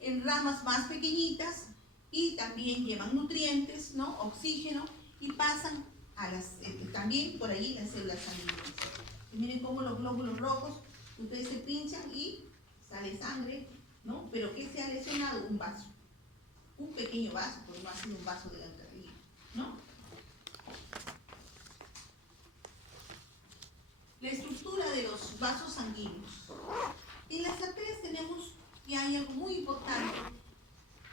en ramas más pequeñitas y también llevan nutrientes, ¿no? Oxígeno, y pasan a también por ahí las células sanguíneas. Y miren cómo los glóbulos rojos, ustedes se pinchan y sale sangre, ¿no? Pero ¿qué se ha lesionado? Un vaso. Un pequeño vaso, porque no ha sido un vaso de la arteria, ¿no? La estructura de los vasos sanguíneos. En las arterias tenemos que hay algo muy importante,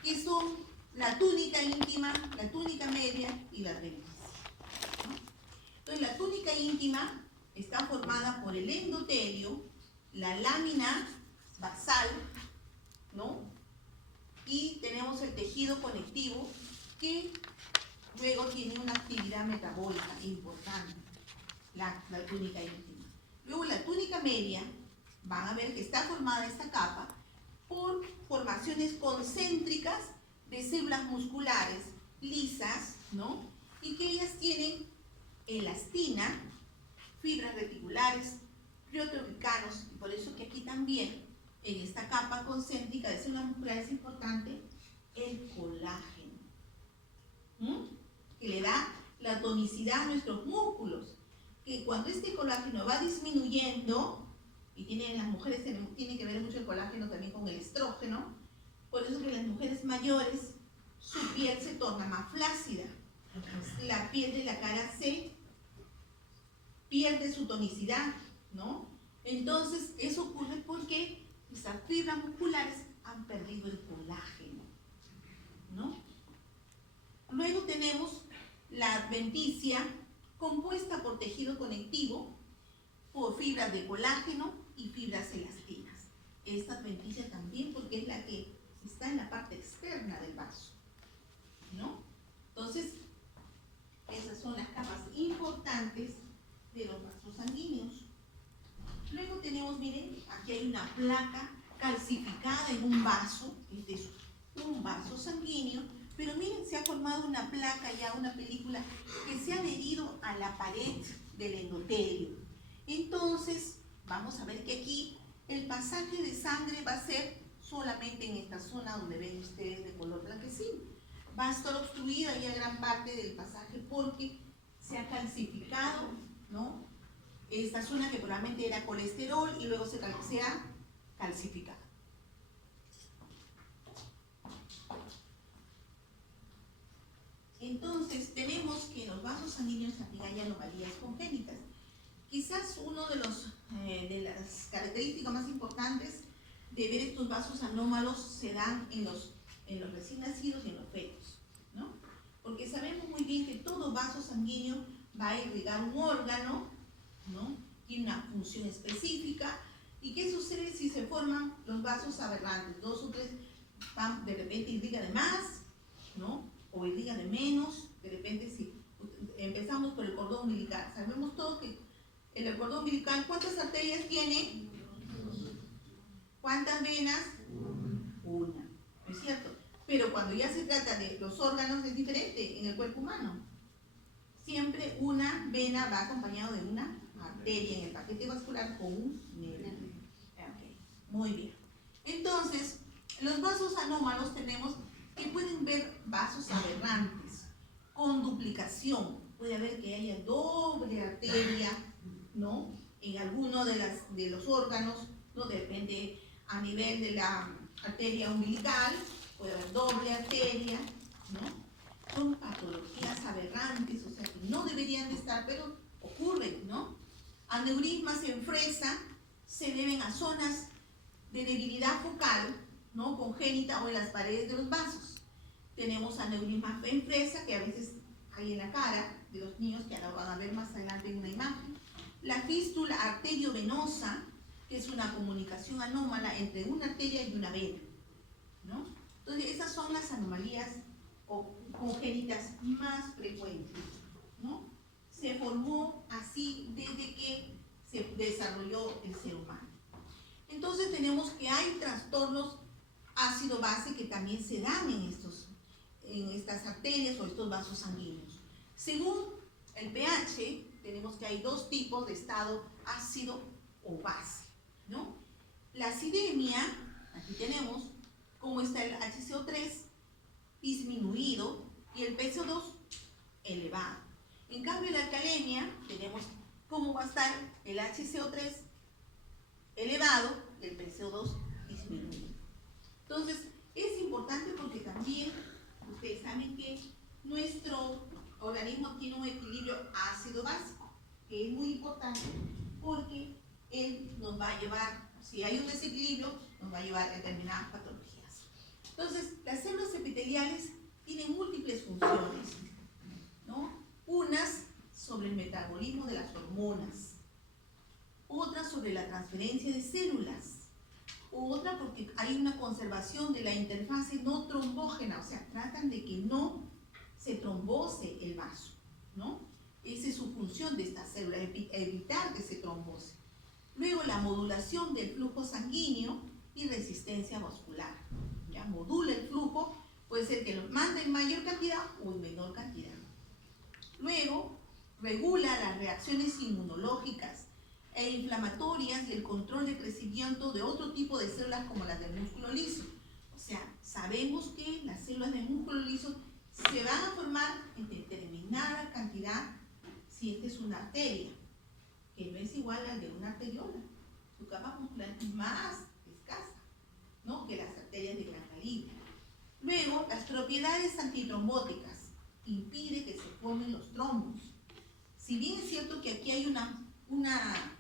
que son la túnica íntima, la túnica media y la adventicia, ¿no? Entonces, la túnica íntima está formada por el endotelio, la lámina basal, ¿no? Y tenemos el tejido conectivo, que luego tiene una actividad metabólica importante, la túnica íntima. Luego la túnica media, van a ver que está formada esta capa por formaciones concéntricas de células musculares lisas, ¿no? Y que ellas tienen elastina, fibras reticulares, riotroglicanos, y por eso que aquí también, en esta capa concéntrica de células musculares, es importante el colágeno, que le da la tonicidad a nuestros músculos, que cuando este colágeno va disminuyendo, y en las mujeres tiene que ver mucho el colágeno también con el estrógeno, por eso que en las mujeres mayores su piel se torna más flácida, la piel de la cara se pierde su tonicidad, ¿no? Entonces eso ocurre porque esas fibras musculares han perdido el colágeno, ¿no? Luego tenemos la adventicia, compuesta por tejido conectivo, por fibras de colágeno y fibras elastinas. Esta adventicia también, porque es la que está en la parte externa del vaso, ¿no? Entonces, esas son las capas importantes de los vasos sanguíneos. Luego tenemos, miren, aquí hay una placa calcificada en un vaso, este es un vaso sanguíneo, pero miren, se ha formado una placa ya, una película que se ha adherido a la pared del endotelio. Entonces, vamos a ver que aquí el pasaje de sangre va a ser solamente en esta zona donde ven ustedes de color blanquecino. Va a estar obstruida ya gran parte del pasaje porque se ha calcificado, ¿no? Esta zona que probablemente era colesterol y luego se ha calcificado. Entonces, tenemos que en los vasos sanguíneos también hay anomalías congénitas. Quizás uno de las características más importantes de ver estos vasos anómalos se dan en los recién nacidos y en los fetos, ¿no? Porque sabemos muy bien que todo vaso sanguíneo va a irrigar un órgano, ¿no? Tiene una función específica. ¿Y qué sucede si se forman los vasos aberrantes? 2 o 3 de repente irriga de más, ¿no? O irriga de menos. De repente, si empezamos por el cordón umbilical, sabemos todos que el cordón umbilical, ¿cuántas arterias tiene? ¿Cuántas venas? Una, ¿no es cierto? Pero cuando ya se trata de los órganos es diferente en el cuerpo humano. Siempre una vena va acompañado de una arteria en el paquete vascular con un nervio. Okay. Muy bien. Entonces, los vasos anómalos tenemos que pueden ver vasos aberrantes, con duplicación. Puede haber que haya doble arteria, ¿no? En alguno de los órganos, ¿no? De repente a nivel de la arteria umbilical, puede haber doble arteria, ¿no? Son patologías aberrantes, o sea que no deberían de estar, pero ocurren, ¿no? Aneurismas en fresa se deben a zonas de debilidad focal, ¿no? Congénita o en las paredes de los vasos. Tenemos aneurismas en fresa que a veces hay en la cara de los niños, que ahora van a ver más adelante en una imagen. La fístula arteriovenosa, que es una comunicación anómala entre una arteria y una vena, ¿no? Entonces, esas son las anomalías congénitas más frecuentes, ¿no? Se formó así desde que se desarrolló el ser humano. Entonces, tenemos que hay trastornos ácido-base que también se dan en estas arterias o estos vasos sanguíneos. Según el pH, tenemos que hay 2 tipos de estado ácido o base, ¿no? La acidemia, aquí tenemos, HCO3 disminuido y el PCO2 elevado. En cambio, en la alcalemia tenemos cómo va a estar el HCO3 elevado y el PCO2 disminuido. Entonces, es importante porque también ustedes saben que nuestro organismo tiene un equilibrio ácido-básico, que es muy importante porque él nos va a llevar, si hay un desequilibrio, nos va a llevar a determinadas patologías. Entonces, las células epiteliales tienen múltiples funciones, ¿no? Unas sobre el metabolismo de las hormonas, otras sobre la transferencia de células, otra porque hay una conservación de la interfase no trombógena, o sea, tratan de que no se trombose el vaso, ¿no? Esa es su función de esta célula, evitar que se trombose. Luego la modulación del flujo sanguíneo y resistencia vascular. ¿Ya? Modula el flujo, puede ser que lo mande en mayor cantidad o en menor cantidad. Luego regula las reacciones inmunológicas e inflamatorias y el control de crecimiento de otro tipo de células como las del músculo liso. O sea, sabemos que las células del músculo liso se van a formar en determinada cantidad si esta es una arteria, que no es igual al de una arteriola. Su capa muscular es más escasa, ¿no?, que las arterias de gran calibre. Luego, las propiedades antitrombóticas impiden que se formen los trombos. Si bien es cierto que aquí hay una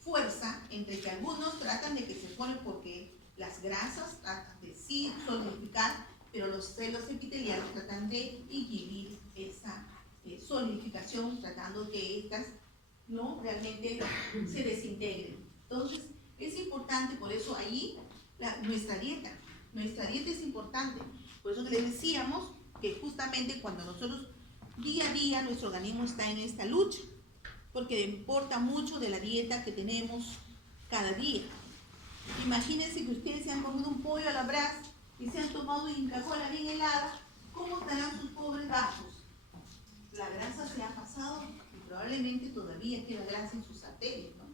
fuerza entre que algunos tratan de que se formen porque las grasas tratan de sí solidificar, pero los células epiteliales tratan de inhibir esa solidificación, tratando que estas no realmente se desintegren. Entonces, es importante, por eso ahí nuestra dieta es importante. Por eso les decíamos que justamente cuando nosotros día a día nuestro organismo está en esta lucha, porque importa mucho de la dieta que tenemos cada día. Imagínense que ustedes se han comido un pollo a la brasa y se han tomado Inca Kola bien helada, ¿cómo estarán sus pobres vasos? La grasa se ha pasado y probablemente todavía queda grasa en sus arterias, ¿no?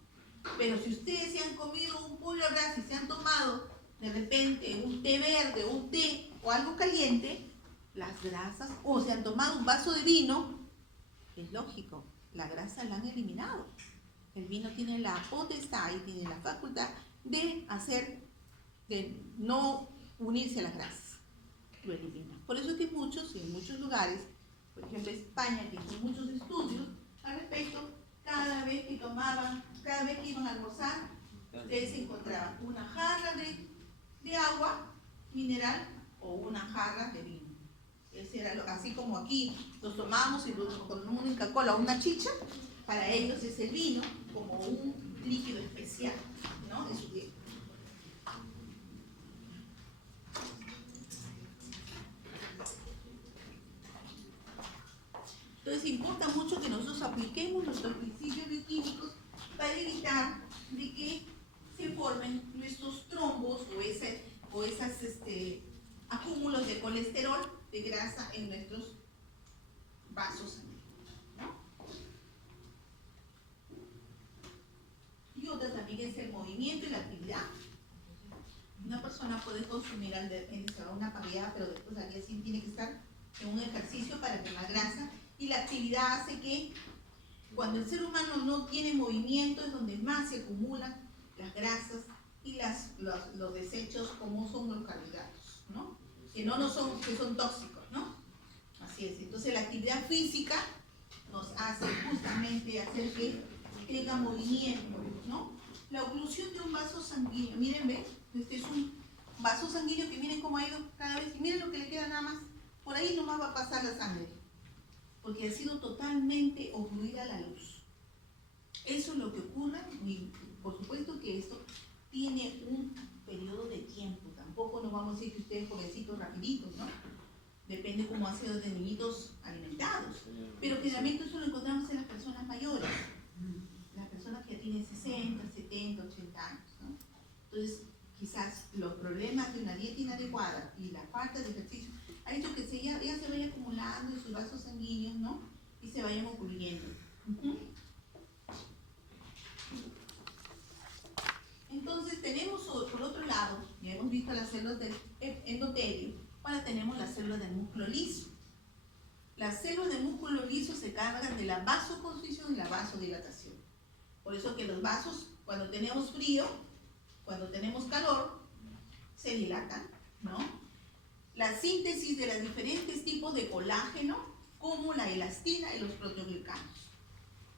Pero si ustedes se han comido un pollo a la brasa y se han tomado de repente un té verde, un té o algo caliente, las grasas, o se han tomado un vaso de vino, es lógico, la grasa la han eliminado. El vino tiene la potestad y tiene la facultad de no unirse a las grasas, lo elimina. Por eso es que muchos, y en muchos lugares, por ejemplo España, que hizo muchos estudios al respecto, cada vez que iban a almorzar, ustedes encontraban una jarra de agua mineral o una jarra de vino. Ese era así como aquí los tomamos y con una Inca Kola o una chicha, para ellos es el vino como un líquido especial, ¿no?, de su dieta. Entonces importa mucho que nosotros apliquemos nuestros principios bioquímicos para evitar de que se formen nuestros trombos o esas acúmulos de colesterol, de grasa en nuestros vasos sanguíneos, ¿no? Y otra también es el movimiento y la actividad. Una persona puede consumir una parrillada, pero después al día siguiente tiene que estar en un ejercicio para quemar grasa. Y la actividad hace que cuando el ser humano no tiene movimiento es donde más se acumulan las grasas y los desechos, como son los carbohidratos, ¿no? Que son tóxicos, ¿no? Así es. Entonces la actividad física nos hace justamente hacer que tenga movimiento, ¿no? La oclusión de un vaso sanguíneo, miren, ¿ven? Este es un vaso sanguíneo que miren cómo ha ido cada vez, y miren lo que le queda nada más, por ahí nomás va a pasar la sangre, porque ha sido totalmente ocluida la luz. Eso es lo que ocurre, y por supuesto que esto tiene un periodo de tiempo, tampoco nos vamos a decir que ustedes jovencitos rapiditos, ¿no? Depende cómo han sido de niñitos alimentados, pero generalmente eso lo encontramos en las personas mayores, las personas que tienen 60, 70, 80 años, ¿no? Entonces, quizás los problemas de una dieta inadecuada y la falta de ejercicio ha hecho que ya se vaya acumulando en sus vasos sanguíneos, ¿no? Y se vayan ocurriendo. Entonces tenemos, por otro lado, Ya hemos visto las células del endotelio. Ahora tenemos las células del músculo liso. Las células del músculo liso se cargan de la vasoconstricción y la vasodilatación. Por eso que los vasos, cuando tenemos frío, cuando tenemos calor, se dilatan, ¿no? La síntesis de los diferentes tipos de colágeno, como la elastina y los proteoglicanos,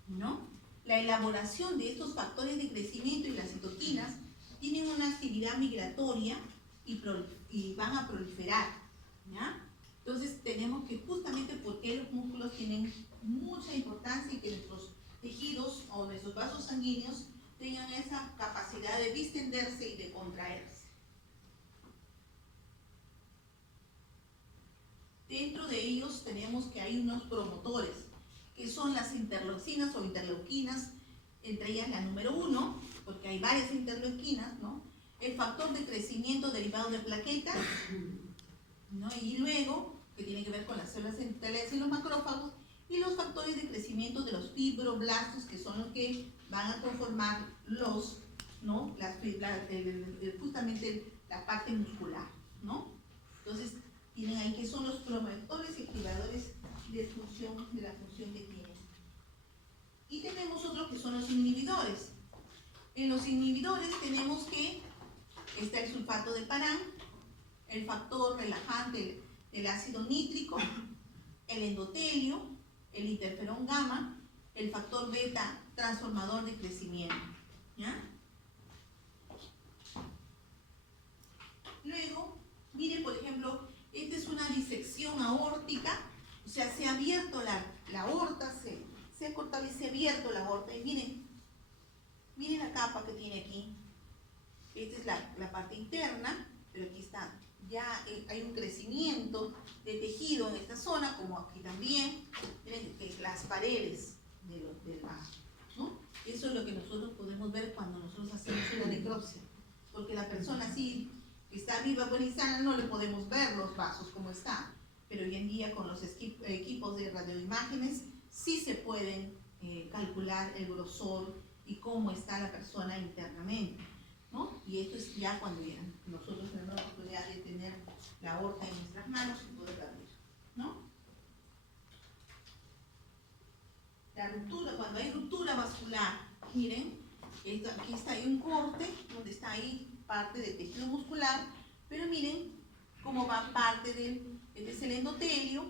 ¿no? La elaboración de estos factores de crecimiento y las citoquinas tienen una actividad migratoria y van a proliferar, ¿ya? Entonces tenemos que justamente porque los músculos tienen mucha importancia y que nuestros tejidos o nuestros vasos sanguíneos tengan esa capacidad de distenderse y de contraerse. Dentro de ellos tenemos que hay unos promotores, que son las interleucinas o interleuquinas, entre ellas la número 1, porque hay varias interleuquinas, ¿no? El factor de crecimiento derivado de plaquetas, ¿no? Y luego, que tiene que ver con las células centrales y los macrófagos, y los factores de crecimiento de los fibroblastos, que son los que van a conformar los, ¿no? Justamente la parte muscular, ¿no? Entonces, tienen ahí que son los promotores y activadores de la función que tienen. Y tenemos otros que son los inhibidores. En los inhibidores tenemos que está el sulfato de parán, el factor relajante, el ácido nítrico, el endotelio, el interferón gamma, el factor beta transformador de crecimiento, ¿ya? Luego, miren por ejemplo, esta es una disección aórtica, o sea, se ha abierto la aorta, se ha cortado y se ha abierto la aorta, y miren la capa que tiene aquí. Esta es la parte interna, pero aquí está, ya hay un crecimiento de tejido en esta zona, como aquí también, miren que las paredes del vaso, ¿no? Eso es lo que nosotros podemos ver cuando nosotros hacemos una necropsia, porque la persona así, que está viva, buena y sana, no le podemos ver los vasos como están, pero hoy en día con los equipos de radioimágenes sí se pueden calcular el grosor y cómo está la persona internamente, ¿no? Y esto es ya cuando nosotros tenemos la oportunidad de tener la aorta en nuestras manos y poder abrir, ¿no? La ruptura, cuando hay ruptura vascular, miren, aquí está ahí un corte, donde está ahí parte del tejido muscular, pero miren cómo va parte este es el endotelio,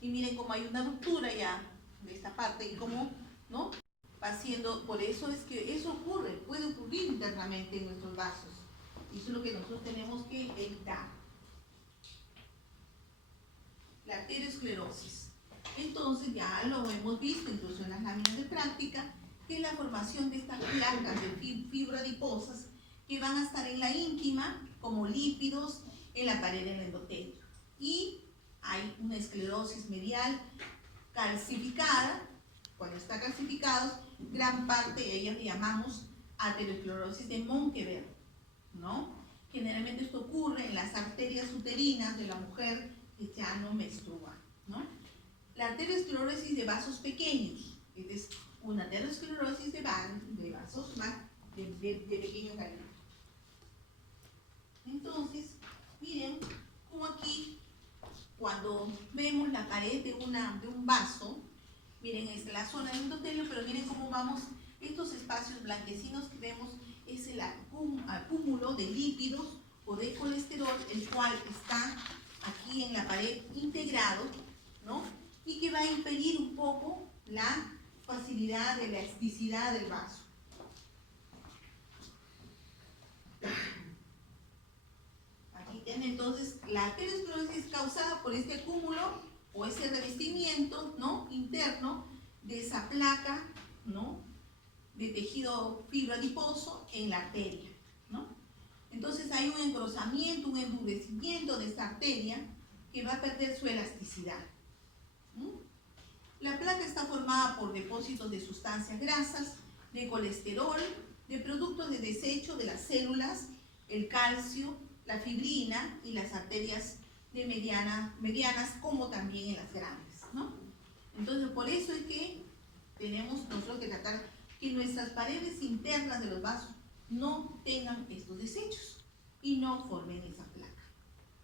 y miren cómo hay una ruptura ya de esta parte, y cómo, ¿no? Va haciendo, por eso es que eso puede ocurrir internamente en nuestros vasos. Y eso es lo que nosotros tenemos que evitar. La arteriosclerosis. Entonces ya lo hemos visto incluso en las láminas de práctica, que es la formación de estas placas de fibra adiposas que van a estar en la íntima como lípidos en la pared del endotelio. Y hay una esclerosis medial calcificada. Cuando está calcificados, gran parte de ellas le llamamos arteriosclerosis de Monkeberg, ¿no? Generalmente esto ocurre en las arterias uterinas de la mujer que ya no menstrua, ¿no? La arteriosclerosis de vasos pequeños, es una arteriosclerosis de vasos más de pequeño calibre. Entonces, miren como aquí, cuando vemos la pared de un vaso, miren, es la zona del endotelio, pero miren cómo vamos, estos espacios blanquecinos que vemos es el acúmulo de lípidos o de colesterol, el cual está aquí en la pared integrado, ¿no? Y que va a impedir un poco la facilidad de la elasticidad del vaso. Aquí tienen entonces la arteriosclerosis causada por este acúmulo o ese revestimiento, ¿no? Interno de esa placa, ¿no? De tejido fibroadiposo en la arteria, ¿no? Entonces hay un engrosamiento, un endurecimiento de esta arteria que va a perder su elasticidad. La placa está formada por depósitos de sustancias grasas, de colesterol, de productos de desecho de las células, el calcio, la fibrina y las arterias de medianas como también en las grandes, ¿no? Entonces por eso es que tenemos nosotros que tratar que nuestras paredes internas de los vasos no tengan estos desechos y no formen esa placa,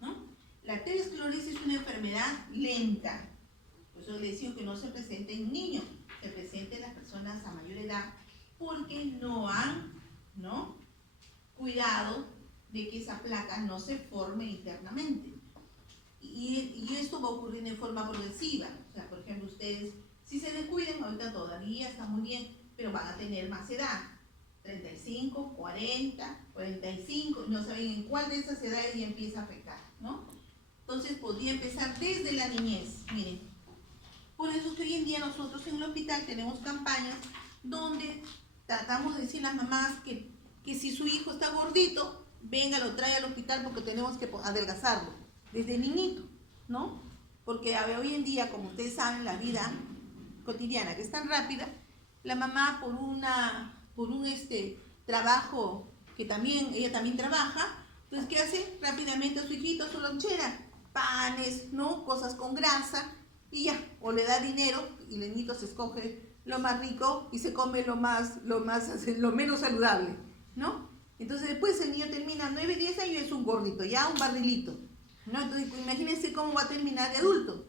¿no? La arteriosclerosis es una enfermedad lenta, por eso le decía que no se presenta en niños, se presenta en las personas a mayor edad porque no han, ¿no?, cuidado de que esa placa no se forme internamente. Y esto va a ocurrir de forma progresiva. O sea, por ejemplo, ustedes, si se descuidan, ahorita todavía está muy bien, pero van a tener más edad. 35, 40, 45, no saben en cuál de esas edades ya empieza a afectar, ¿no? Entonces podría empezar desde la niñez, miren. Por eso es que hoy en día nosotros en el hospital tenemos campañas donde tratamos de decir a las mamás que si su hijo está gordito, venga, lo trae al hospital porque tenemos que adelgazarlo, desde niñito, ¿no? Porque hoy en día, como ustedes saben, la vida cotidiana que es tan rápida, la mamá por un trabajo que ella también trabaja, entonces ¿qué hace? Rápidamente a su hijito su lonchera, panes, ¿no?, cosas con grasa, y ya, o le da dinero y el niñito se escoge lo más rico y se come lo menos saludable, ¿no? Entonces después el niño termina 9, 10 años y es un gordito, ya un barrilito, ¿no? Entonces imagínense cómo va a terminar de adulto.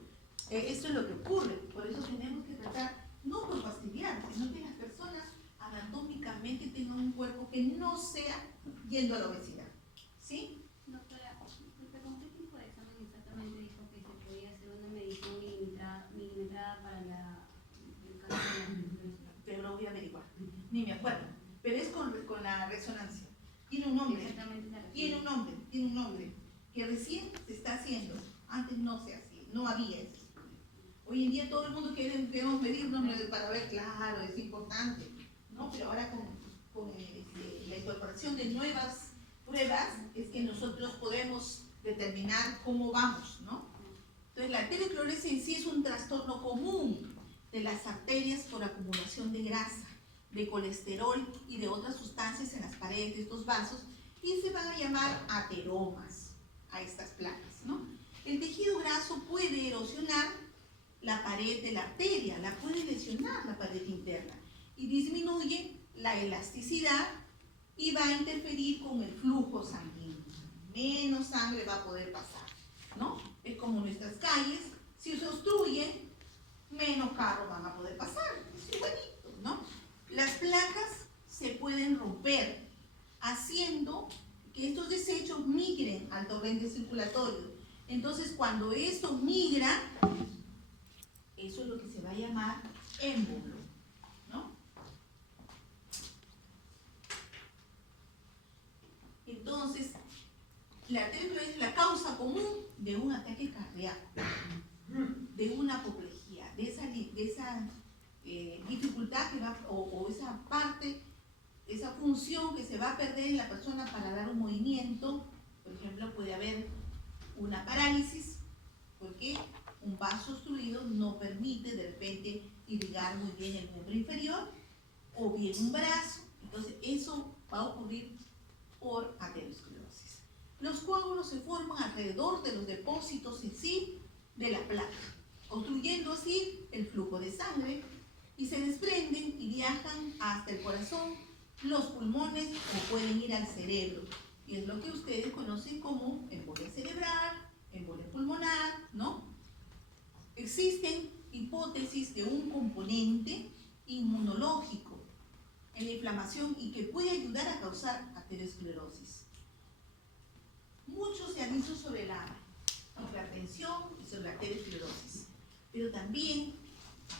Eso es lo que ocurre, por eso tenemos que tratar, no por fastidiar, sino que las personas anatómicamente tengan un cuerpo que no sea yendo a la obesidad, ¿sí? Doctora, ¿con qué tipo de examen exactamente dijo que se podía hacer una medición milimetrada para el caso de la tuberculosis? Te lo voy a averiguar, ni me acuerdo, pero es con la resonancia. Tiene un nombre, tiene un nombre, que recién se está haciendo, antes no se hacía, no había eso. Hoy en día todo el mundo queremos medirnos para ver, claro, es importante, ¿no? Pero ahora con la incorporación de nuevas pruebas es que nosotros podemos determinar cómo vamos, ¿no? Entonces la arteriosclerosis en sí es un trastorno común de las arterias por acumulación de grasa, de colesterol y de otras sustancias en las paredes de estos vasos, y se van a llamar ateromas a estas placas, ¿no? El tejido graso puede erosionar la pared de la arteria, la puede lesionar la pared interna y disminuye la elasticidad y va a interferir con el flujo sanguíneo. Menos sangre va a poder pasar, ¿no? Es como nuestras calles, si se obstruyen, menos carros van a poder pasar. Es igualito, ¿no? Las placas se pueden romper haciendo que estos desechos migren al torrente circulatorio. Entonces, cuando esto migra, eso es lo que se va a llamar émbolo, ¿no? Entonces, la arteriosclerosis es la causa común de un ataque cardíaco, de una apoplejía, de esa dificultad que va, o esa parte, esa función que se va a perder en la persona para dar un movimiento. Por ejemplo, puede haber una parálisis, porque un vaso obstruido no permite de repente irrigar muy bien el miembro inferior, o bien un brazo. Entonces eso va a ocurrir por arteriosclerosis. Los coágulos se forman alrededor de los depósitos en sí de la placa, obstruyendo así el flujo de sangre, y se desprenden y viajan hasta el corazón, los pulmones, o pueden ir al cerebro, y es lo que ustedes conocen como embolia cerebral, embolia pulmonar, ¿no? Existen hipótesis de un componente inmunológico en la inflamación y que puede ayudar a causar arteriosclerosis. Mucho se ha dicho sobre la hipertensión y sobre la arteriosclerosis, pero también,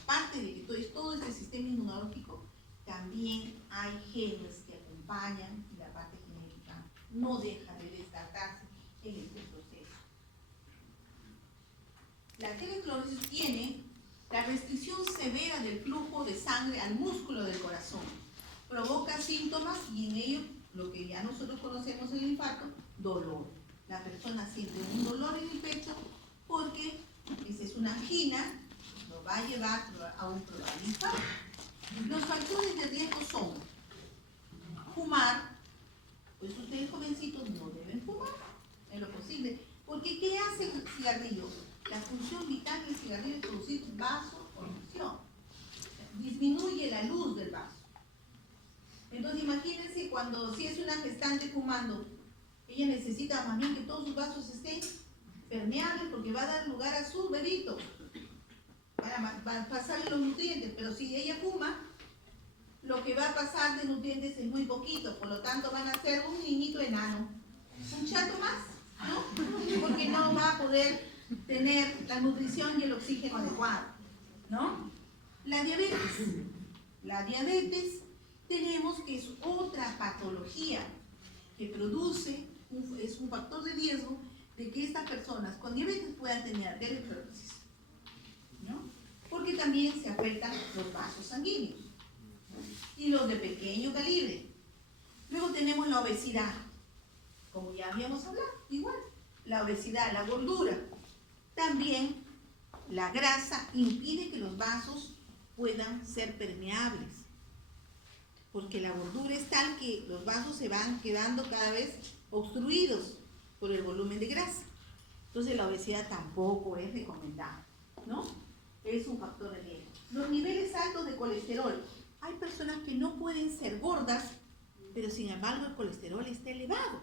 aparte de que todo este sistema inmunológico, también hay genes que acompañan, y la parte genética no deja de destacarse en este proceso. La arteriosclerosis tiene la restricción severa del flujo de sangre al músculo del corazón. Provoca síntomas, y en ello lo que ya nosotros conocemos en el infarto, dolor. La persona siente un dolor en el pecho porque esa es una angina, lo va a llevar a un probable infarto. Los factores de riesgo son fumar, pues ustedes jovencitos no deben fumar en lo posible, porque ¿qué hace el cigarrillo? La función vital del cigarrillo es producir vasoconstricción, disminuye la luz del vaso. Entonces imagínense si es una gestante fumando, Ella necesita más bien que todos sus vasos estén permeables porque va a dar lugar a su bebito para pasarle los nutrientes. Pero si ella fuma, lo que va a pasar de nutrientes es muy poquito, por lo tanto van a ser un niñito enano, un chato más, ¿no? Porque no va a poder tener la nutrición y el oxígeno adecuado, ¿no? La diabetes tenemos que es otra patología que produce, es un factor de riesgo de que estas personas con diabetes puedan tener arteriosclerosis, ¿no? Porque también se afectan los vasos sanguíneos y los de pequeño calibre. Luego tenemos la obesidad, como ya habíamos hablado, igual, la obesidad, la gordura. También la grasa impide que los vasos puedan ser permeables, porque la gordura es tal que los vasos se van quedando cada vez obstruidos por el volumen de grasa. Entonces la obesidad tampoco es recomendable, ¿no? Es un factor de riesgo. Los niveles altos de colesterol. Hay personas que no pueden ser gordas, pero sin embargo el colesterol está elevado,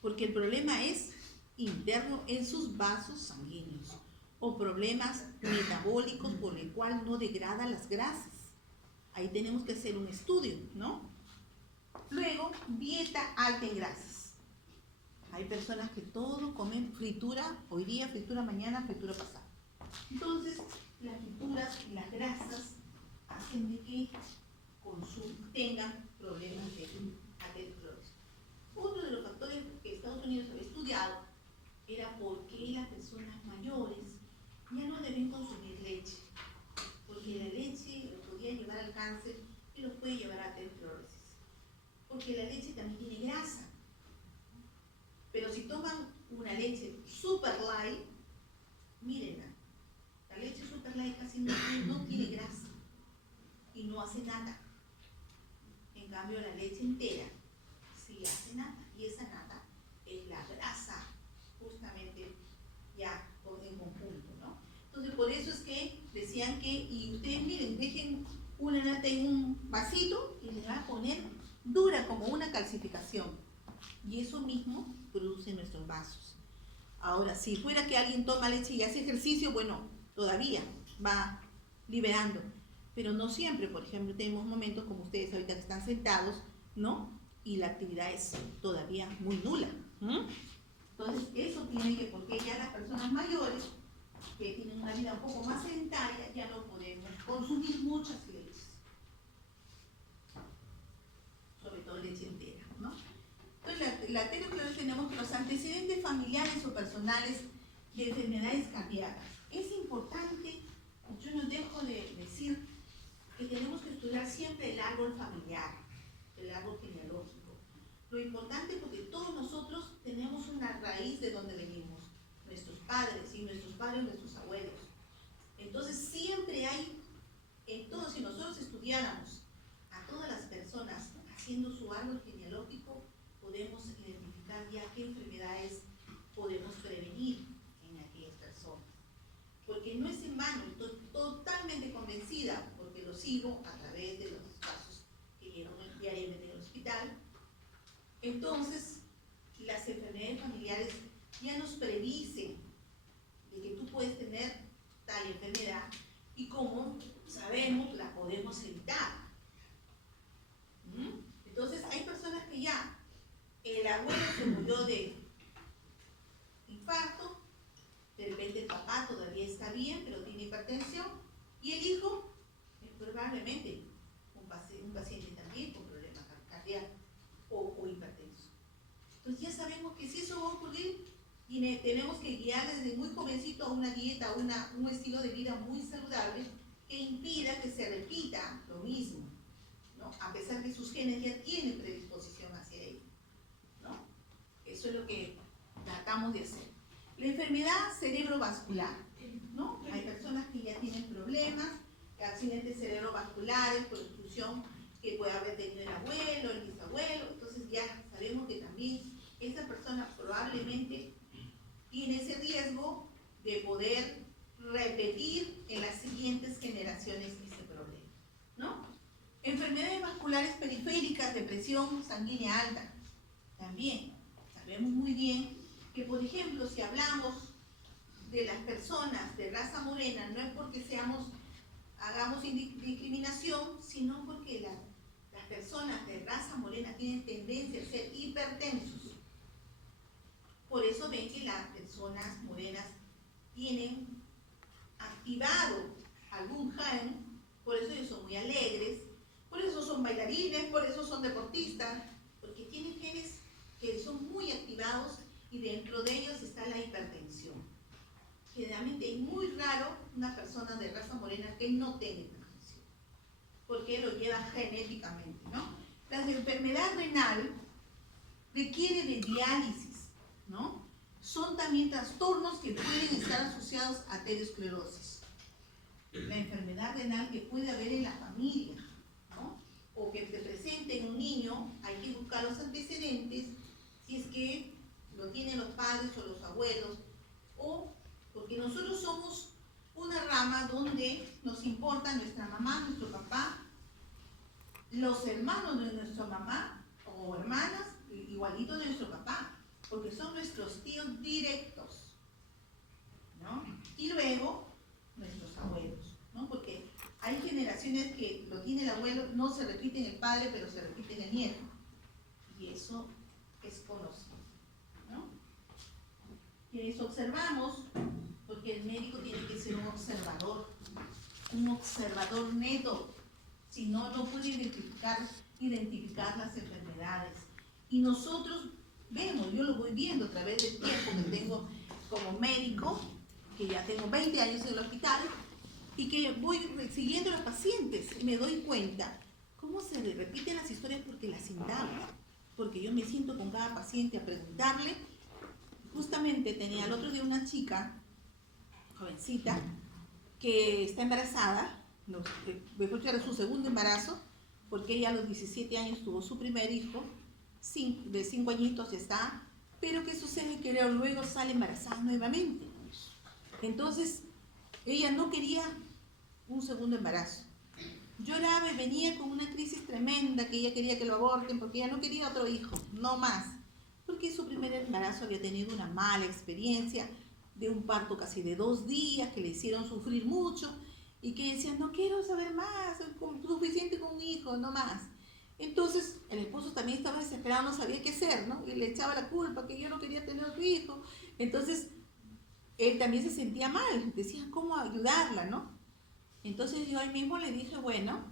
porque el problema es interno en sus vasos sanguíneos o problemas metabólicos por el cual no degrada las grasas. Ahí tenemos que hacer un estudio, ¿no? Luego, dieta alta en grasas. Hay personas que todo comen fritura, hoy día fritura, mañana fritura pasada. Entonces, las frituras y las grasas hacen de que tengan problemas de aterosclerosis. Otro de los factores que Estados Unidos había estudiado era por qué las personas mayores ya no deben consumir leche, porque la leche los podía llevar al cáncer y los puede llevar a aterosclerosis, porque la leche también tiene grasa. Pero si toman una leche super light, mírenla, la leche super light casi no tiene grasa y no hace nada. En cambio la leche entera sí hace nada, y esa nada es la grasa justamente ya en conjunto, ¿no? Entonces por eso es que decían que, y ustedes miren, dejen una nata en un vasito y le va a poner dura como una calcificación, y eso mismo produce nuestros vasos. Ahora, si fuera que alguien toma leche y hace ejercicio, bueno, todavía va liberando, pero no siempre. Por ejemplo, tenemos momentos como ustedes ahorita que están sentados, ¿no? Y la actividad es todavía muy nula. Entonces, eso tiene que, porque ya las personas mayores que tienen una vida un poco más sedentaria, ya no podemos consumir muchas leches, sobre todo leche entera, ¿no? Entonces, la aterosclerosis, tenemos que los antecedentes familiares o personales de enfermedades cardíacas. Es importante, yo no dejo de decir que tenemos que estudiar siempre el árbol familiar, el árbol genealógico. Lo importante, porque todos nosotros tenemos una raíz de donde venimos, nuestros padres y nuestros padres, nuestros abuelos. Entonces siempre hay, entonces si nosotros estudiáramos a todas las personas haciendo su árbol genealógico, podemos identificar ya qué enfermedades podemos prevenir en aquellas personas. Porque no es en vano, estoy totalmente convencida, porque lo sigo a través de los casos que llegan diariamente en el hospital. Entonces, las enfermedades familiares ya nos predicen de que tú puedes tener tal enfermedad, y como sabemos, la podemos evitar. Entonces, hay personas que ya el abuelo se murió de infarto, de repente el papá todavía está bien, pero tiene hipertensión, y el hijo es probablemente un paciente también con problemas cardíacos o hipertenso. Entonces ya sabemos que si eso va a ocurrir, tenemos que guiar desde muy jovencito a una dieta, un estilo de vida muy saludable que impida que se repita lo mismo, ¿no? A pesar que sus genes ya tienen predisposición hacia ello, ¿no? Eso es lo que tratamos de hacer. La enfermedad cerebrovascular, ¿no? Hay personas que ya tienen problemas, accidentes cerebrovasculares por obstrucción que puede haber tenido el abuelo, el bisabuelo. Entonces ya sabemos que también esa persona probablemente tiene ese riesgo de poder repetir en las siguientes generaciones ese problema, ¿no? Enfermedades vasculares periféricas de presión sanguínea alta, también. sabemos muy bien que, por ejemplo, si hablamos de las personas de raza morena, no es porque hagamos discriminación, sino porque las personas de raza morena tienen tendencia a ser hipertensos. Por eso ven que las personas morenas tienen activado algún gen, por eso ellos son muy alegres, por eso son bailarines, por eso son deportistas, porque tienen genes que son muy activados y dentro de ellos está la hipertensión. Generalmente es muy raro una persona de raza morena que no tenga hipertensión, porque lo lleva genéticamente, ¿no? La enfermedad renal requiere de diálisis, ¿no? Son también trastornos que pueden estar asociados a aterosclerosis. La enfermedad renal que puede haber en la familia, ¿no? O que se presente en un niño, hay que buscar los antecedentes, si es que lo tienen los padres o los abuelos, o porque nosotros somos una rama donde nos importa nuestra mamá, nuestro papá, los hermanos de nuestra mamá o hermanas, igualitos de nuestro papá, porque son nuestros tíos directos, ¿no? Y luego nuestros abuelos, ¿no? Porque hay generaciones que lo tiene el abuelo, no se repite en el padre, pero se repite en el nieto. Y eso es conocido, ¿no? Y eso observamos, porque el médico tiene que ser un observador neto, si no, no puede identificar las enfermedades. Y nosotros vemos, yo lo voy viendo a través del tiempo que tengo como médico, que ya tengo 20 años en el hospital, y que voy siguiendo a los pacientes, y me doy cuenta cómo se repiten las historias porque las indago, porque yo me siento con cada paciente a preguntarle. Justamente tenía el otro día una chica, jovencita, que está embarazada, mejor que era su segundo embarazo, porque ella a los 17 años tuvo su primer hijo, de 5 añitos ya está, pero ¿qué sucede? Que luego sale embarazada nuevamente. Entonces, ella no quería un segundo embarazo. Lloraba y venía con una crisis tremenda, que ella quería que lo aborten, porque ella no quería otro hijo, no más. Porque su primer embarazo había tenido una mala experiencia, de un parto casi de 2 días, que le hicieron sufrir mucho, y que decían, no quiero saber más, es suficiente con un hijo, no más. Entonces, el esposo también estaba desesperado, no sabía qué hacer, ¿no? Y le echaba la culpa, que yo no quería tener otro hijo. Entonces, él también se sentía mal, decía, ¿cómo ayudarla, no? Entonces, yo ahí mismo le dije, bueno,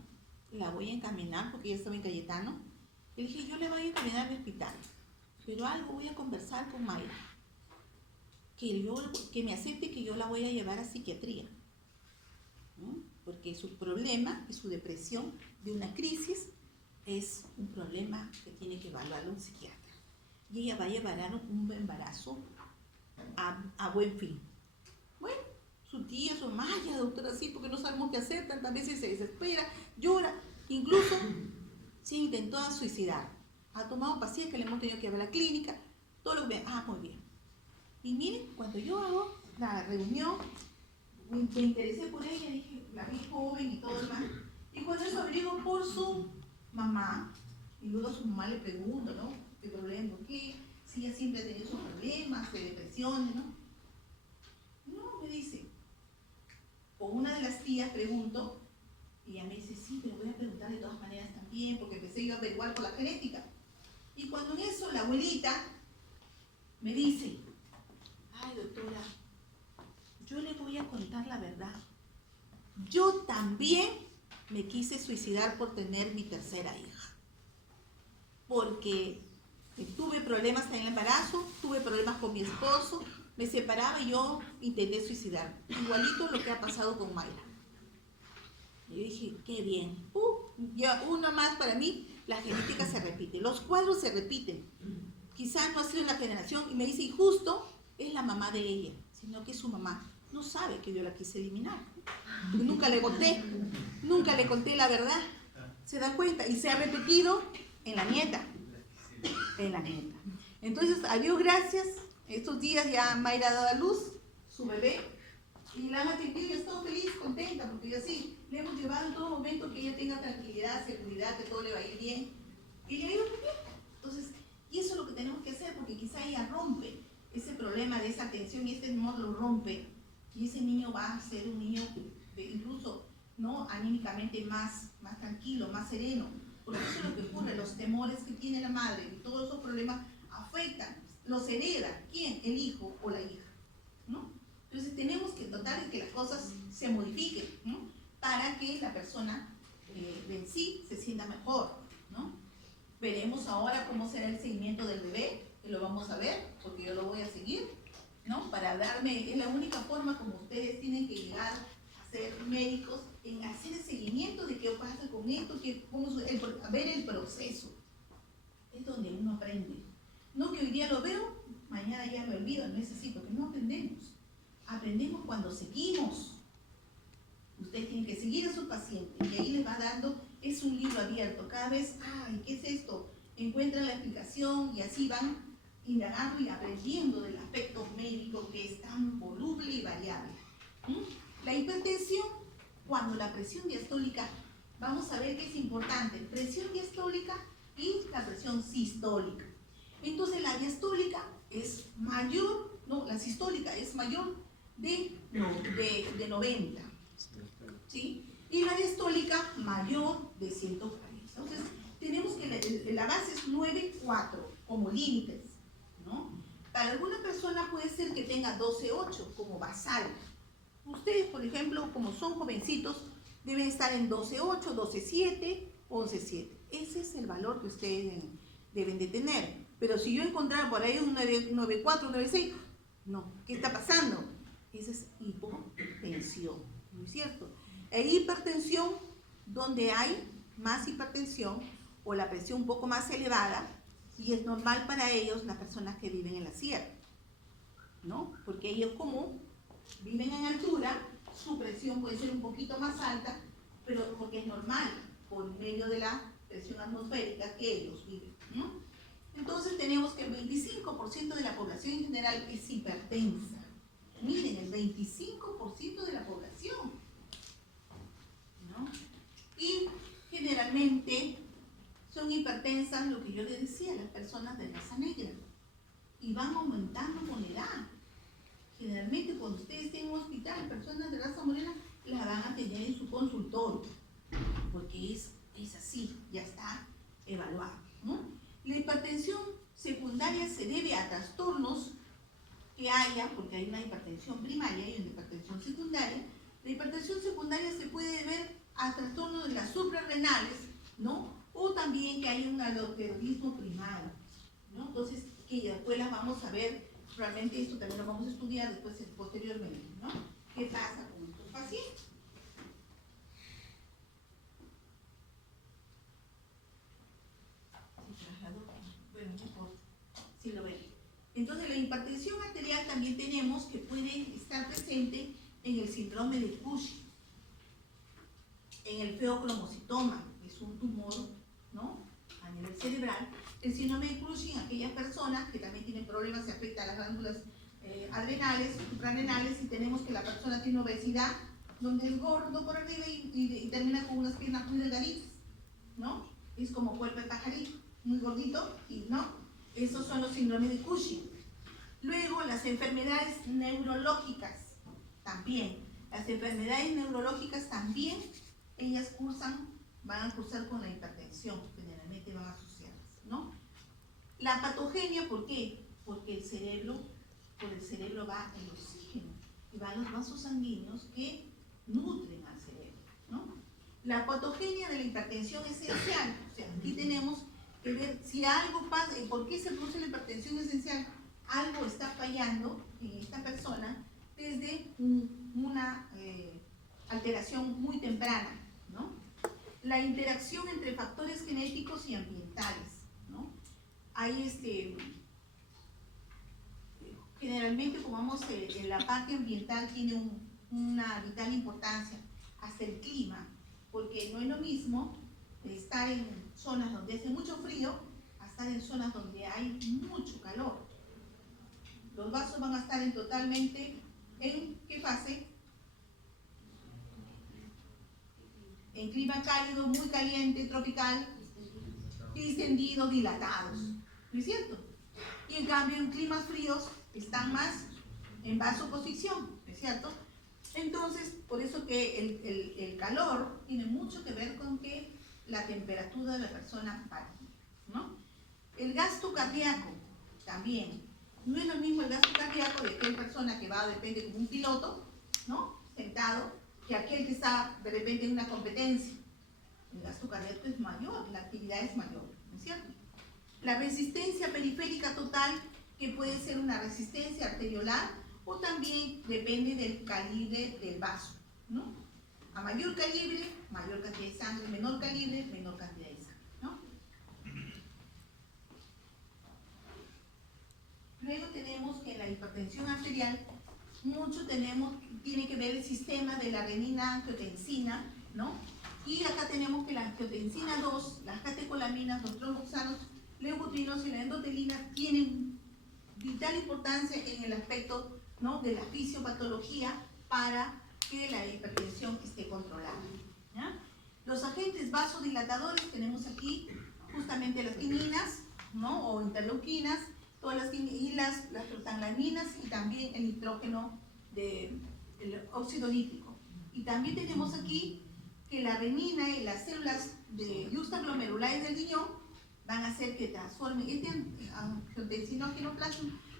la voy a encaminar, porque ella estaba en Cayetano. Le dije, yo le voy a encaminar al hospital, pero algo voy a conversar con Mayra, que me acepte que yo la voy a llevar a psiquiatría, ¿no? Porque su problema y su depresión de una crisis es un problema que tiene que evaluarlo un psiquiatra. Y ella va a llevar un embarazo a buen fin. Bueno, su tía, su mamá, ya doctora, sí, porque no sabemos qué hacer, tantas veces se desespera, llora, incluso se intentó suicidar. Ha tomado pastillas que le hemos tenido que llevar a la clínica, todo lo que ve. Ah, muy bien. Y miren, cuando yo hago la reunión, me interesé por ella, dije, la vi joven y todo lo demás. Y cuando eso averiguo por su mamá, y luego a su mamá le pregunto, ¿no? ¿Qué problema? ¿Por qué? Si ella siempre ha tenido esos problemas de depresiones, ¿no? No, me dice. Con una de las tías pregunto, y ella me dice, sí, pero voy a preguntar de todas maneras también, porque empecé yo a averiguar por la genética. Y cuando en eso la abuelita me dice, ay doctora, yo le voy a contar la verdad. Yo también me quise suicidar por tener mi tercera hija. Porque tuve problemas en el embarazo, tuve problemas con mi esposo, me separaba y yo intenté suicidar. Igualito lo que ha pasado con Mayra. Y yo dije, qué bien. Ya uno más para mí, la genética se repite, los cuadros se repiten. Quizás no ha sido la generación, y me dice, y justo es la mamá de ella, sino que su mamá no sabe que yo la quise eliminar. Nunca le conté la verdad. ¿Se da cuenta? Y se ha repetido en la nieta. Entonces, a Dios gracias, estos días ya Mayra ha dado a luz, su bebé, y la han atendido y está feliz, contenta, porque yo sí, le hemos llevado en todo momento que ella tenga tranquilidad, seguridad, que todo le va a ir bien. Y le ha ido muy bien. Entonces, Y eso es lo que tenemos que hacer, porque quizá ella rompe ese problema de esa tensión y este amor lo rompe. Y ese niño va a ser un niño incluso, ¿no?, anímicamente más tranquilo, más sereno. Porque eso es lo que ocurre, los temores que tiene la madre y todos esos problemas afectan, los hereda. ¿Quién? El hijo o la hija, ¿no? Entonces tenemos que tratar de que las cosas se modifiquen, ¿no?, para que la persona en sí se sienta mejor, ¿no? Veremos ahora cómo será el seguimiento del bebé, que lo vamos a ver, porque yo lo voy a seguir, ¿no? Para darme, es la única forma como ustedes tienen que llegar a ser médicos, en hacer el seguimiento de qué pasa con esto, ver el proceso. Es donde uno aprende. No que hoy día lo veo, mañana ya me olvido, no es así, porque no aprendemos. Aprendemos cuando seguimos. Ustedes tienen que seguir a su paciente y ahí les va dando, es un libro abierto. Cada vez, ay, ¿qué es esto? Encuentran la explicación y así van indagando y aprendiendo del aspecto médico que es tan voluble y variable. La hipertensión, cuando la presión diastólica, vamos a ver que es importante, presión diastólica y la presión sistólica. Entonces la diastólica es mayor, no, la sistólica es mayor de 90. ¿Sí? Y la diastólica mayor de 140. Entonces, tenemos que la base es 9,4 como límites, ¿no? Para alguna persona puede ser que tenga 12,8 como basal. Ustedes, por ejemplo, como son jovencitos, deben estar en 12,8, 12,7, 11,7. Ese es el valor que ustedes deben de tener. Pero si yo encontrara por ahí un 9,4, 9,6, no, ¿qué está pasando? Esa es hipotensión, ¿no es cierto? E hipertensión, donde hay más hipertensión o la presión un poco más elevada, y es normal para ellos las personas que viven en la sierra, ¿no? Porque ellos como viven en altura, su presión puede ser un poquito más alta, pero porque es normal, por medio de la presión atmosférica que ellos viven, ¿no? Entonces tenemos que el 25% de la población en general es hipertensa. Miren, el 25% de la población, ¿no? Y generalmente son hipertensas, lo que yo les decía, las personas de raza negra, y van aumentando con la edad. Generalmente cuando ustedes estén en un hospital, personas de raza morena la van a tener en su consultorio, porque es así, ya está evaluado, ¿no? La hipertensión secundaria se debe a trastornos que haya, porque hay una hipertensión primaria y una hipertensión secundaria. La hipertensión secundaria se puede deber a trastornos de las suprarrenales, ¿no? O también que hay un aloperidismo primario, ¿no? Entonces, que después las vamos a ver, realmente esto también lo vamos a estudiar después, posteriormente, ¿no? ¿Qué pasa con estos pacientes? Bueno, no importa, si lo ven. Entonces, la hipertensión arterial también tenemos que puede estar presente en el síndrome de Cushing, en el feocromocitoma, que es un tumor, ¿no?, a nivel cerebral. El síndrome de Cushing, aquellas personas que también tienen problemas, se afecta a las glándulas adrenales, suprarrenales, y tenemos que la persona tiene obesidad, donde es gordo por arriba y termina con unas piernas muy delgaditas, ¿no? Es como cuerpo de pajarito, muy gordito, y no. Esos son los síndromes de Cushing. Luego, las enfermedades neurológicas también. Las enfermedades neurológicas también, ellas van a cursar con la hipertensión, generalmente van asociadas, ¿no? La patogenia, ¿por qué? Porque por el cerebro va el oxígeno y van los vasos sanguíneos que nutren al cerebro, ¿no? La patogenia de la hipertensión esencial, o sea, aquí tenemos que ver si algo pasa, ¿por qué se produce la hipertensión esencial? Algo está fallando en esta persona desde una alteración muy temprana, ¿no? La interacción entre factores genéticos y ambientales, ¿no? Hay generalmente, como vamos, la parte ambiental tiene una vital importancia, hasta el clima, porque no es lo mismo estar en zonas donde hace mucho frío a estar en zonas donde hay mucho calor. Los vasos van a estar ¿en qué fase? En clima cálido, muy caliente, tropical, distendido, dilatados. ¿no es cierto? Y en cambio en climas fríos están más en vasoposición, ¿no es cierto? Entonces, por eso que el calor tiene mucho que ver con que la temperatura de la persona varía, ¿no? El gasto cardíaco también. No es lo mismo el gasto cardíaco de aquella persona que va de repente como un piloto, ¿no? Sentado, que aquel que está de repente en una competencia. El gasto cardíaco es mayor, la actividad es mayor, ¿no es cierto? La resistencia periférica total, que puede ser una resistencia arteriolar o también depende del calibre del vaso, ¿no? A mayor calibre, mayor cantidad de sangre, menor calibre, menor cantidad de sangre, ¿no? Luego tenemos que en la hipertensión arterial, tiene que ver el sistema de la renina-angiotensina, ¿no? Y acá tenemos que la angiotensina 2, las catecolaminas, los tromboxanos, leucotrienos y la endotelina tienen vital importancia en el aspecto, ¿no?, de la fisiopatología para que la hipertensión esté controlada, ¿ya? Los agentes vasodilatadores tenemos aquí justamente las quininas, ¿no?, o interleuquinas, y las prostaglandinas y también el nitrógeno del óxido nítrico. Y también tenemos aquí que la renina y las células de juxtaglomerulares del riñón van a hacer que transformen este angiotensinógeno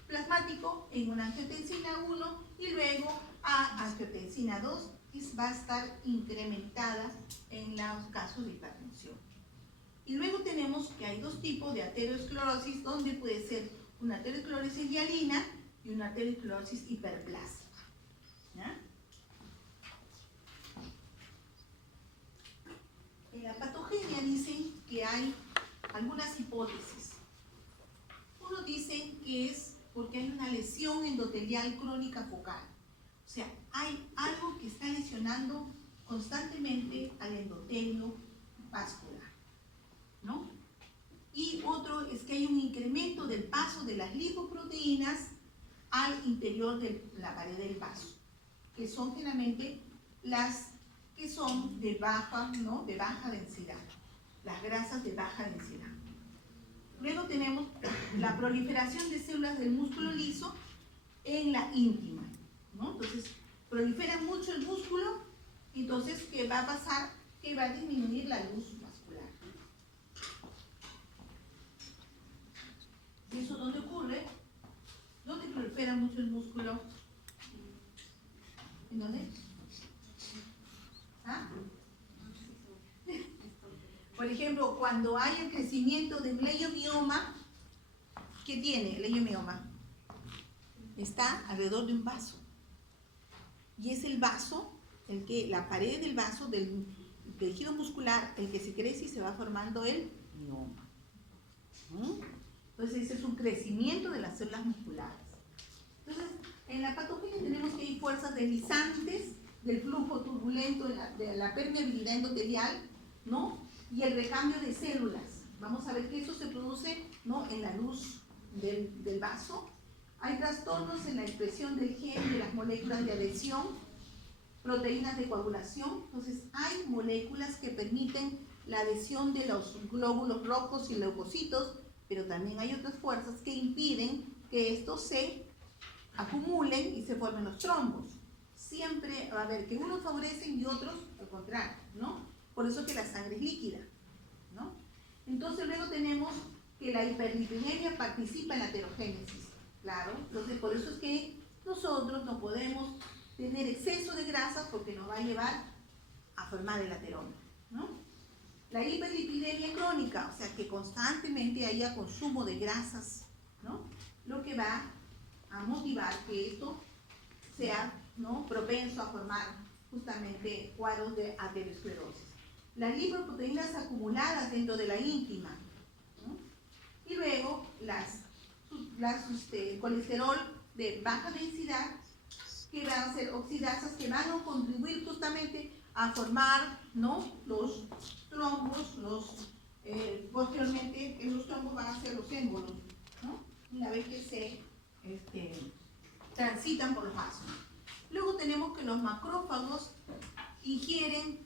plasmático en una angiotensina 1 y luego a angiotensina 2, que va a estar incrementada en los casos de hipertensión. Y luego tenemos que hay dos tipos de aterosclerosis, donde puede ser una aterosclerosis hialina y una aterosclerosis hiperplástica, ¿ya? En la patogenia dicen que hay algunas hipótesis. Uno dice que es porque hay una lesión endotelial crónica focal. O sea, hay algo que está lesionando constantemente al endotelio vascular, ¿no? Y otro es que hay un incremento del paso de las lipoproteínas al interior de la pared del vaso, que son generalmente las que son de baja, ¿no?, de baja densidad, las grasas de baja densidad. Luego tenemos la proliferación de células del músculo liso en la íntima, ¿no? Entonces, prolifera mucho el músculo, entonces, ¿qué va a pasar? Que va a disminuir la luz vascular. ¿Y eso dónde ocurre? ¿Dónde prolifera mucho el músculo? ¿En dónde? ¿Ah? Por ejemplo, cuando hay el crecimiento del leiomioma, ¿qué tiene el leiomioma? Está alrededor de un vaso. Y es el vaso, la pared del vaso, del tejido muscular, el que se crece y se va formando el mioma. Entonces, ese es un crecimiento de las células musculares. Entonces, en la patogenia tenemos que hay fuerzas deslizantes del flujo turbulento de la permeabilidad endotelial, ¿no?, y el recambio de células. Vamos a ver que eso se produce, ¿no?, en la luz del vaso. Hay trastornos en la expresión del gen de las moléculas de adhesión, proteínas de coagulación. Entonces, hay moléculas que permiten la adhesión de los glóbulos rojos y leucocitos, pero también hay otras fuerzas que impiden que estos se acumulen y se formen los trombos. Siempre va a haber que unos favorecen y otros al contrario, ¿no? Por eso que la sangre es líquida, ¿no? Entonces luego tenemos que la hiperlipidemia participa en la aterogénesis, claro. Entonces por eso es que nosotros no podemos tener exceso de grasas porque nos va a llevar a formar el ateroma, ¿no? La hiperlipidemia crónica, o sea que constantemente haya consumo de grasas, ¿no?, lo que va a motivar que esto sea, ¿no?, propenso a formar justamente cuadros de aterosclerosis. Las lipoproteínas acumuladas dentro de la íntima, ¿no?, y luego el colesterol de baja densidad, que van a ser oxidasas que van a contribuir justamente a formar, ¿no?, los trombos, posteriormente los trombos van a ser los émbolos, ¿no?, una vez que se transitan por los vasos. Luego tenemos que los macrófagos ingieren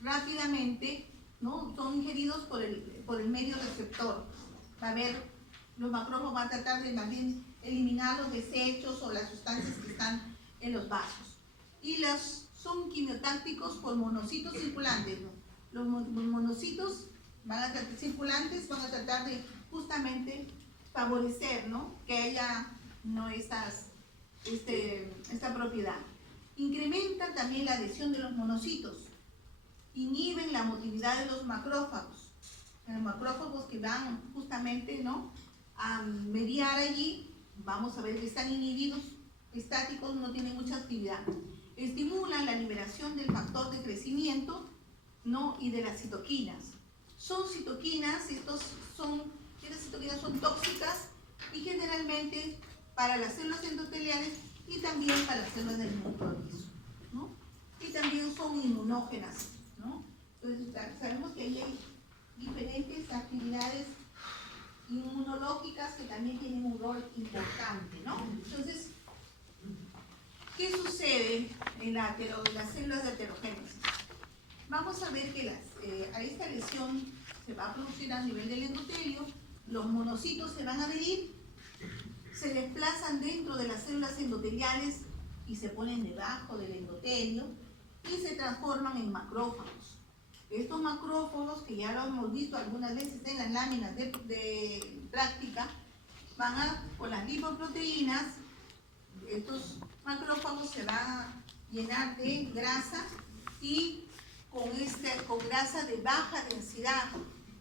rápidamente, ¿no?, son ingeridos por el medio receptor. Va a haber Los macrófagos van a tratar de más bien eliminar los desechos o las sustancias que están en los vasos. Y son quimiotácticos por monocitos circulantes, ¿no? Los monocitos circulantes van a tratar de justamente favorecer, ¿no?, que haya, ¿no?, esta propiedad. Incrementan también la adhesión de los monocitos, inhiben la motilidad de los macrófagos. Los macrófagos que van justamente, ¿no?, a mediar allí, vamos a ver que están inhibidos, estáticos, no tienen mucha actividad. Estimulan la liberación del factor de crecimiento, ¿no?, y de las citoquinas. Son citoquinas, estas citoquinas son tóxicas y generalmente para las células endoteliales y también para las células del microorganismo, ¿no? Y también son inmunógenas, ¿no? Entonces sabemos que ahí hay diferentes actividades inmunológicas que también tienen un rol importante, ¿no? Entonces, ¿qué sucede en las células de heterogénesis? Vamos a ver que a esta lesión se va a producir a nivel del endotelio, los monocitos se van a adherir, se desplazan dentro de las células endoteliales y se ponen debajo del endotelio y se transforman en macrófagos. Estos macrófagos, que ya lo hemos visto algunas veces en las láminas de práctica, con las lipoproteínas, estos macrófagos se van a llenar de grasa y con grasa de baja densidad,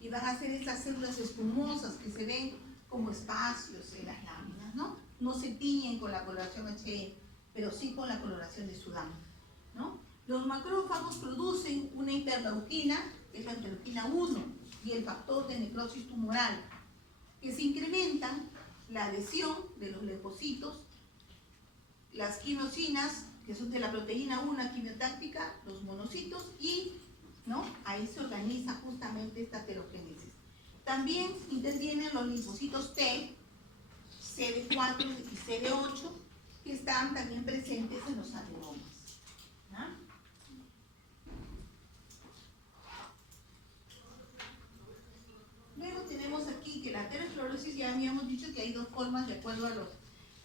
y van a hacer estas células espumosas que se ven como espacios en las láminas, ¿no? No se tiñen con la coloración HE, pero sí con la coloración de Sudán, ¿no? Los macrófagos producen una interleuquina, que es la interleuquina 1, y el factor de necrosis tumoral, que se incrementan la adhesión de los leucocitos, las quinosinas, que son de la proteína 1 quimiotáctica, los monocitos, y, ¿no?, ahí se organiza justamente esta heterogénesis. También intervienen los linfocitos T, CD4 y CD8, que están también presentes en los adenomas, ¿no? Luego tenemos aquí que la aterosclerosis, ya habíamos dicho que hay dos formas de acuerdo a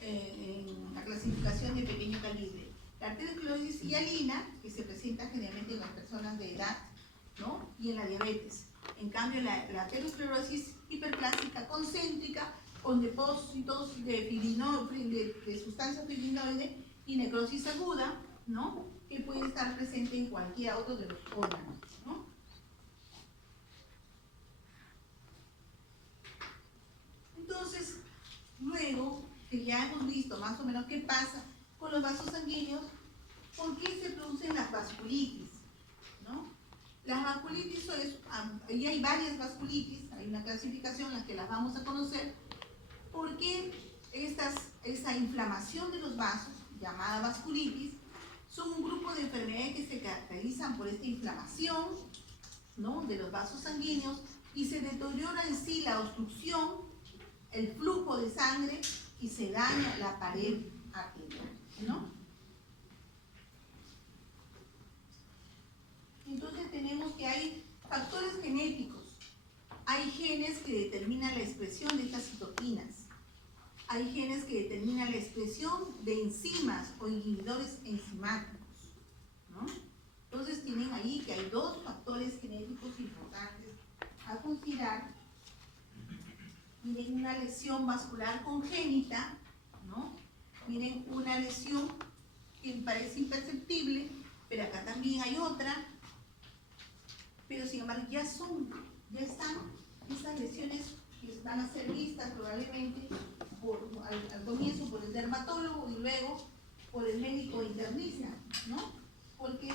en la clasificación de pequeño calibre. La aterosclerosis hialina, que se presenta generalmente en las personas de edad, ¿no?, y en la diabetes. En cambio, la aterosclerosis hiperplástica concéntrica, con depósitos de sustancia fibrinoide y necrosis aguda, ¿no?, que puede estar presente en cualquier otro de los órganos, ¿no? Entonces, luego que ya hemos visto más o menos qué pasa con los vasos sanguíneos, ¿por qué se producen las vasculitis?, ¿no? Las vasculitis, y hay varias vasculitis, hay una clasificación en la que las vamos a conocer, porque esa inflamación de los vasos, llamada vasculitis, son un grupo de enfermedades que se caracterizan por esta inflamación, ¿no?, de los vasos sanguíneos, y se deteriora en sí la obstrucción, el flujo de sangre, y se daña la pared arterial, ¿no? Entonces tenemos que hay factores genéticos, hay genes que determinan la expresión de estas citoquinas, hay genes que determinan la expresión de enzimas o inhibidores enzimáticos, ¿no? Entonces tienen ahí que hay dos factores genéticos importantes a considerar. Miren, una lesión vascular congénita, ¿no? Miren, una lesión que parece imperceptible, pero acá también hay otra, pero sin embargo ya están esas lesiones que van a ser vistas probablemente al comienzo por el dermatólogo y luego por el médico internista, ¿no? Porque